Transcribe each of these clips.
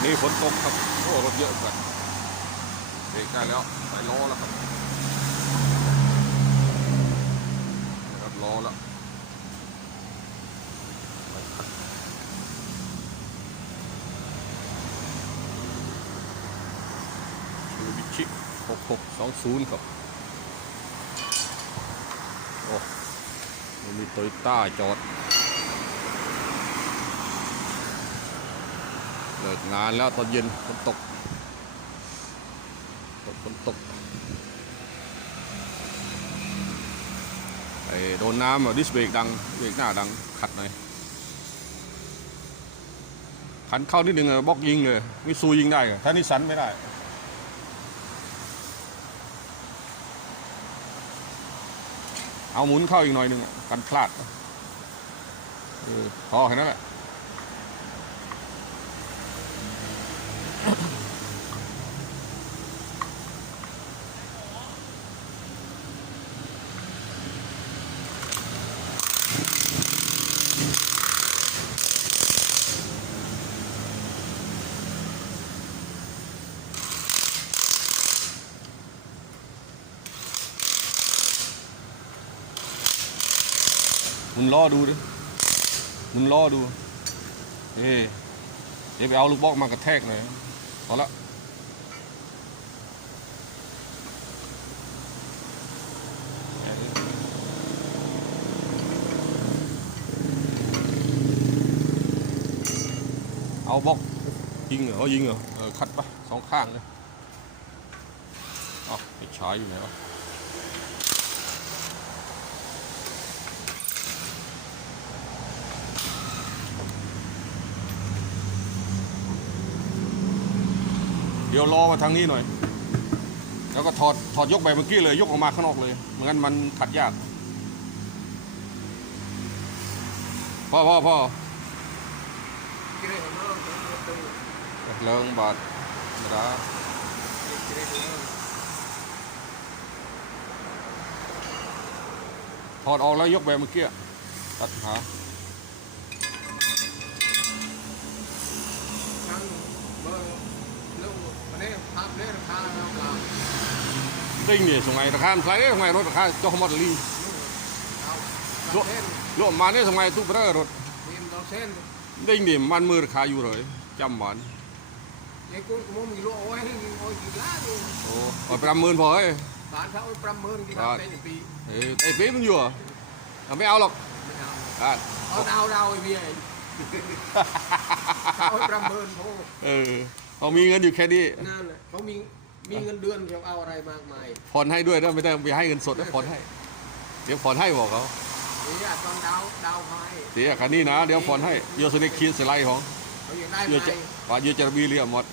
วันนี้ฝนตกครับ โอ้ รถเยอะกันเบรกได้แล้วใส่ล้อแล้วครับรถล้อแล้วชูบิชิ6620 ครับ โอ้มีโตโยต้าจอด เลิกงานแล้วตอนเย็นฝนตกตกฝนตกไอ้โดนน้ำอะดิสเบรกดังเบรกหน้าดังขัดหน่อยขันเข้านิดนึงอะบล็อกยิงเลยมิซูยิงได้ถ้านิสสันไม่ได้เอาหมุนเข้าอีกหน่อยหนึ่งกันพลาดเออพอแค่นั้นแหละ มึงล้อดูดิ มึงล้อดู เอ้เดี๋ยวไปเอาลูกบล็อกมากระแทกหน่อยพอละเอาบล็อกยิงเหรอยิงเหรอเออคัดไปสองข้างเลยเอ๋อไอ้ชายอยู่ไหนวะ เดี๋ยวรอมาทางนี้หน่อย แล้วก็ถอดถอดยกไปเมื่อกี้เลย ยกออกมาข้างนอกเลยเหมือนกันมันขัดยากพ่อพ่อพ่อเลิงบาทธรรมดาถอดออกแล้วยกไปเมื่อกี้ตัดหา Thằng bơ lâu mà đây pháp đây là khá là làm ติ้งเนี่ยสมัยราคาใส่ สมัยรถราคาเจ้าขมอดลี đau đau sen รถมาเนี่ยสมัยตู้เบอร์รถ tìm đau sen ได้ยินมันมือราคาอยู่เลยจำหวาน cái con của mình lỗ ôi ôi gì lá đi โอ้เอาไปประเมินพอเอ้ย bán sao ôi trăm mơn cái Rồi. đau sen thì เอ้ยไอ้เป๊ะมันอยู่เหรอเอาไม่เอาหรอก mình nào อะ ở đau đau thì bia ôi trăm mơn thôi เออ เอามีเงินอยู่แค่นี้นั่นแหละเขามีมีเงินเดือนเขาเอาอะไรมากมายผ่อนให้ด้วยนะไม่ต้องไปให้เงินสดนะผ่อนให้ เดี๋ยวผ่อนให้บอกเขานี่อะตอนดาวดาวเขาให้เสียคันนี้นะเดี๋ยวผ่อนให้โยสเนคคีนสไลด์ของเขาอยากได้โยไหมจะว่าโยจะบีเรียหมด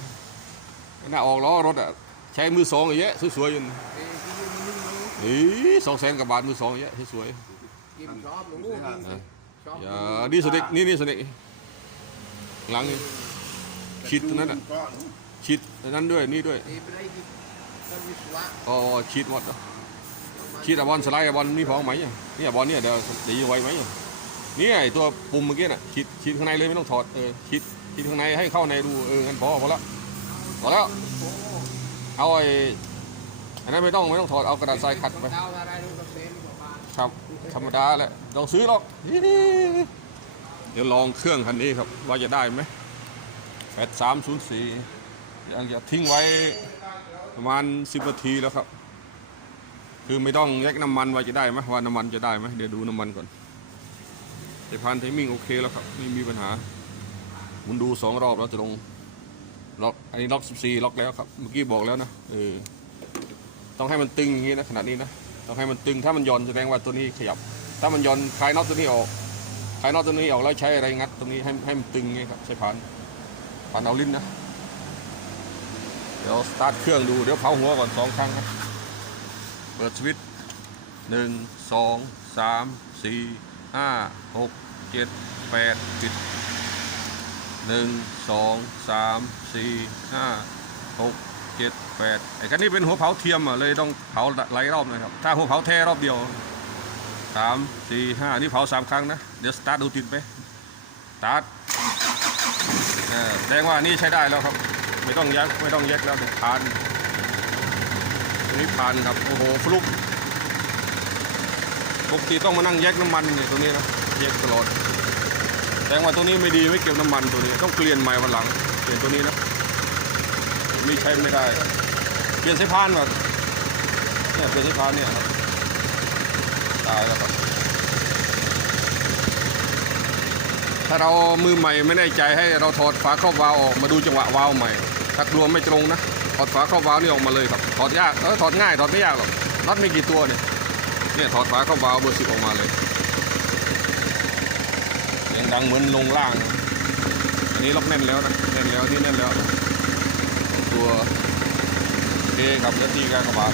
หน้าออกล้อรถอะใช้มือสองอย่างเงี้ยสวยๆอยู่เอ้ยที่ยืนนิ่งๆเลยนี่สองแสนกว่าบาทมือสองอย่างเงี้ยสวยกินชอบหนูกินชอบๆอย่านี่สเนคนี่นี่สเนคหลังนี่ ชิดตรงนั้นอะชิดอันนั้นด้วยนี่ด้วยอ๋อชิดหมดชีดอะบอลสไลด์อะบอลนี่พอไหมเนี่ยนี่ยบอลเนี่ยเดี๋ยวเดี๋ยวไว้ไหมเนี่ยนี่ไอตัวปุ่มเมื่อกี้น่ะชีดชีดข้างในเลยไม่ต้องถอดเออชีดชีดข้างในให้เข้าในรูเอองั้นพอพอแล้วพอแล้วเอาไอ้อันนั้นไม่ต้องไม่ต้องถอดเอากระดาษทรายขัดไปครับธรรมดาแหละต้องซื้อหรอกเดี๋ยวลองเครื่องคันนี้ครับว่าจะได้ไหม แปดสามศูนย์สี่ยังจะทิ้งไว้ประมาณสิบนาทีแล้วครับ คือไม่ต้องแยกน้ำมันว่าจะได้ไหมว่าน้ำมันจะได้ไหมเดี๋ยวดูน้ำมันก่อนแต่พันไทมิ่งโอเคแล้วครับไม่มีปัญหามุนดูสองรอบแล้วจะลงล็อกอันนี้ล็อก14ล็อกแล้วครับ เมื่อกี้บอกแล้วนะเออต้องให้มันตึงอย่างนี้นะขนาดนี้นะต้องให้มันตึงถ้ามันย่อนแสดงว่าตัวนี้ขยับ ถ้ามันย่อนคลายน็อตตัวนี้ออกคลายน็อตตัวนี้ออกแล้วใช้อะไรงัดตรงนี้ให้ให้มันตึงอย่างนี้ครับใช้ผ่าน ผ่นเอาลิ้นนะ เดี๋ยวสตาร์ทเครื่องดู เดี๋ยวเผาหัวก่อนสองครั้งนะเปิดสวิตช์หนึ่งสองสามสี่ห้าหกเจ็ดแปดปิดหนึ่งสองสามสี่ห้าหกเจ็ดแปดไอ้คันนี้เป็นหัวเผาเทียมอะเลยต้องเผาหลายรอบนะครับ ถ้าหัวเผาแท้รอบเดียวสามสี่ห้านี่เผาสามครั้งนะ เดี๋ยวสตาร์ทดูติดไปสตาร์ท แสดงว่านี่ใช้ได้แล้วครับ ไม่ต้องยักไม่ต้องแยกแล้วผ่านตัวนี้ผ่านครับโอ้โหฟลุกปกติต้องมานั่งแยกน้ำมันเนี่ยตัวนี้นะแยกตลอดแสดงว่าตัวนี้ไม่ดีไม่เก็บน้ำมันตัวนี้ต้องเปลี่ยนใหม่วันหลังเปลี่ยนตัวนี้นะมีใช้ไม่ได้ เปลี่ยนสายพานแบบเนี่ยเปลี่ยนสายพานเนี่ยครับตายแล้วครับ ถ้าเรามือใหม่ไม่แน่ใจให้เราถอดฝาครอบวาล์วออกมาดูจังหวะวาล์วใหม่ถ้ากลัวไม่ตรงนะถอดฝาครอบวาล์วนี่ออกมาเลยครับถอดยากเออถอดง่ายถอดไม่ยากหรอกน็อตไม่กี่ตัวเนี่ยเนี่ยถอดฝาครอบวาล์วเบอร์สิบออกมาเลยเสียงดังเหมือนลงล่างอันนี้ล็อกแน่นแล้วนะแน่นแล้วนี่แน่นแล้ว ตัวเอกับเนื้อที่กากบาท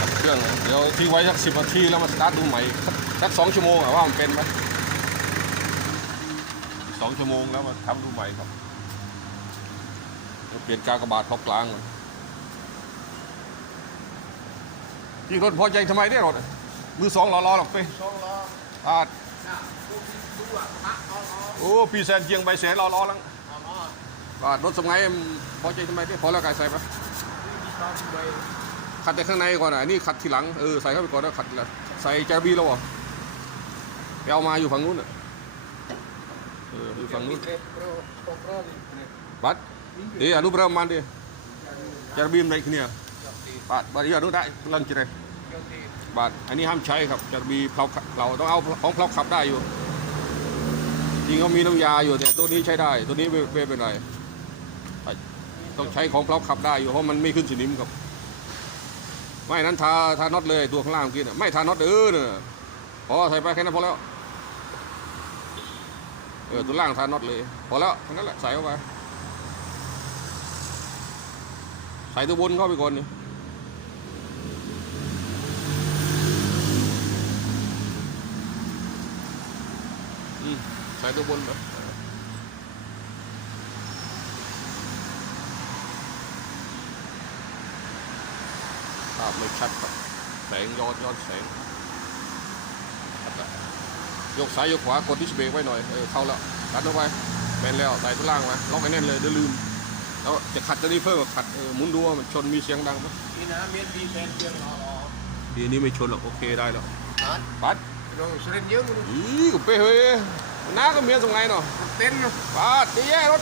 กับเค รื่อง เดี๋ยวทิ้งไว้สักสิบนาทีแล้วมาสตาร์ทดูใหม่สักสักสองชั่วโมงอะว่ามันเป็นไหมสองชั่วโมงแล้วมาทำดูใหม่ครับเดี๋ยวเปลี่ยนกากบาทท็อปกลางก่อนที่รถพอใจทำไมได้รถอะมือสองล้อล้อหรอกเป้ช่องล้ออ่าน่ะพวกที่ดูอะพักเอาเอาโอ้ปีแสนเจียงใบแสนล้อล้อลังเอามาอ่ารถสมัยมันพอใจทำไมได้พอแล้วกายใส่ปะที่มีตอนไป ขัดแต่ข้างในก่อนอะนี่ขัดทีหลังเออใส่เข้าไปก่อนแล้วขัดลังใส่แจบีแล้วเหรอไปเอามาอยู่ฝั่งนู้นอะเอออยู่ฝั่งนู้นเทปโปรโปรโปรนี่บัดเดี๋ยวอนุบรมมันดิแจบีมในเนี่ยบตีบัดบัดเดี๋ยวอนุได้ลังจิเรบัดอันนี้ห้ามใช้ครับแจบีเพลาเราต้องเอาของเพลาขับได้อยู่จริงเขามีน้ำยาอยู่แต่ตัวนี้ใช้ได้ ตัวนี้ไม่ไม่เป็นไรต้องใช้ของเพลาขับได้อยู่เพราะมันไม่ขึ้นสนิมครับ ไม่นั้นทาทาน็อตเลยตัวข้างล่างเมื่อกี้น่ะไม่ทาน็อตเออเนี่ยพอใส่ไปแค่นั้นพอแล้วเออตัวล่างทาน็อตเลยพอแล้วแค่นั้นแหละใส่เข้าไปใส่ตัวบนเข้าไปก่อนนี่อืมใส่ตัวบนไป ภาพ ไม่ชัดครับ แสงย้อนย้อนแสงครับแล้วยกซ้ายยกขวากดดิสเบรกไว้หน่อยเออเข้าแล้วดันลงไปเป็นแล้วใส่ตัวล่างไว้ล็อกไอ้แน่นเลยเดี๋ยวลืมแล้วจะขัดตัวนี้เพิ่มขัดเออหมุนดูว่ามันชนมีเสียงดังปะนี่นะเมียนดีแฟนเดียวล้อล้อทีนี้ไม่ชนหรอกโอเคได้แล้วนัดปัดลงสเรนเยอะมันอีกับเป้เฮ้ยน้าก็เมียสมัยเนาะเต้นเนาะปัดจะแย่รถ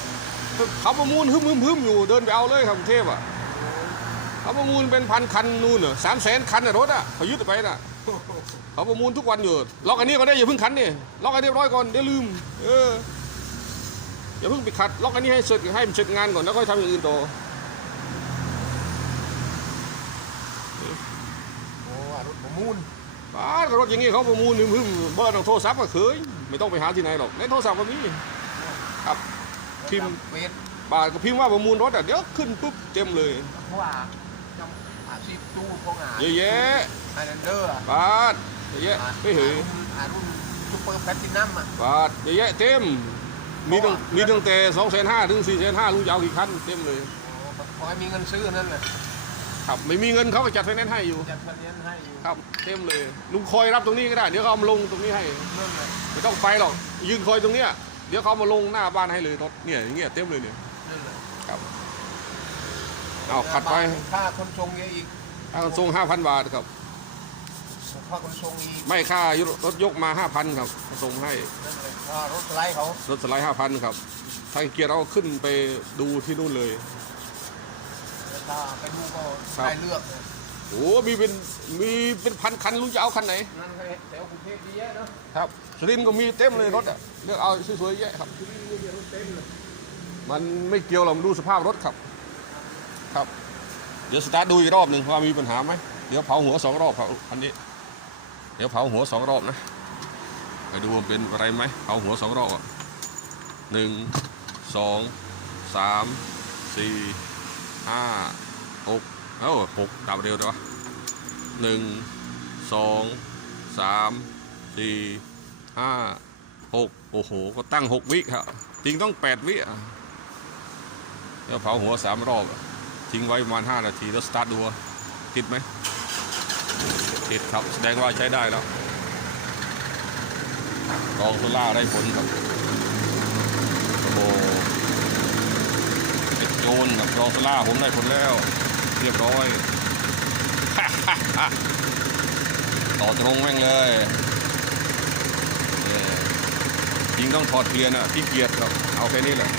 เขาประมูลฮึมฮึมฮึมอยู่เดินไปเอาเลยครับกรุงเทพอะ เขาประมูลเป็นพันคันนู่นเหรอสามแสนคันน่ะรถอะเขายึดไปน่ะเขาประมูลทุกวันอยู่ล็อกอันนี้ก็ได้อย่าเพิ่งขันนี่ล็อกอันเรียบร้อยก่อนเดี๋ยวลืม เอออย่าเพิ่งไปขัดล็อกอันนี้ให้เสร็จให้มันเสร็จงานก่อนแล้วค่อยทำอย่างอื่นต่อโอ้รถประมูลป้าดรถอย่างงี้เขาประมูลนึงพึ่งเบอร์ของโทรศัพท์ก็เคยไม่ต้องไปหาที่ไหนหรอกในโทรศัพท์ก็มีครับพิมพ์เวทบาทก็พิมพ์ว่าประมูลรถอะเดี๋ยวขึ้นปุ๊บเต็มเลยเพราะว่า จำอาชีพตู้พวกงานเยอะแยะไฮแลนเดอร์บาทเยอะแยะไม่เหยอารุ่นซุปเปอร์แพลตินัมอะบาทเยอะแยะเต็มมีตั้งมีตั้งแต่สองแสนห้าถึงสี่แสนห้าลุงจะเอากี่คันเต็มเลยขอให้มีเงินซื้อนั่นแหละครับไม่มีเงินเขาก็จัดไฟแนนซ์ให้อยู่จัดคะแนนให้อยู่ครับเต็มเลยลุงคอยรับตรงนี้ก็ได้เดี๋ยวเขาเอามาลงตรงนี้ให้นั่นแหละไม่ต้องไปหรอกยืนคอยตรงเนี้ยเดี๋ยวเขาเอามาลงหน้าบ้านให้เลยรถเนี่ยอย่างเงี้ยเต็มเลยเนี่ยนั่นแหละครับ เอาขัดไป ค่าขนส่งเยอะอีกค่าส่งห้าพันบาทครับ ค่าขนส่งอีกไม่ค่ารถยกมาห้าพันครับส่งให้นั่นเลยค่ารถสไลด์เขารถสไลด์ห้าพันครับถ้าเกียร์เราขึ้นไปดูที่นู่นเลยถ้าไปดูก็ครับได้เลือกเลยโอ้มีเป็นมีเป็นพันคันลุงจะเอาคันไหนนั่นเลยแถวกรุงเทพดีแยะเนาะครับสรินทร์ก็มีเต็มเลยรถอะเลือกเอาสวยๆเยอะครับที่นี่มีรถเต็มเลยมันไม่เกี่ยวหรอกมันดูสภาพรถครับ ครับ เดี๋ยวสตาร์ทดูอีกรอบหนึ่งว่ามีปัญหาไหมเดี๋ยวเผาหัวสองรอบเผาอันนี้ เดี๋ยวเผาหัวสองรอบนะไปดูว่าเป็นอะไรไหมเผาหัวสองรอบอะหนึ่งสองสามสี่ห้าหกเอ้าหกดับเร็วเลยวะหนึ่งสองสามสี่ห้าหกโอ้โห ก็ตั้งหกวิครับจริงต้องแปดวิอะแล้วเผาหัวสามรอบอะ ทิ้งไว้ประมาณ 5 นาทีแล้วสตาร์ทดูว่าติดไหมติดครับแสดงว่าใช้ได้แล้วลองโซล่าได้ผลครับโอ้โหเอ็ดโจนกับลองโซล่าผมได้ผลแล้ว เรียบร้อยต่อตรงแม่งเลยยิงต้องถอดเปลี่ยนอะที่เกียจครับเอาแค่นี้แหละ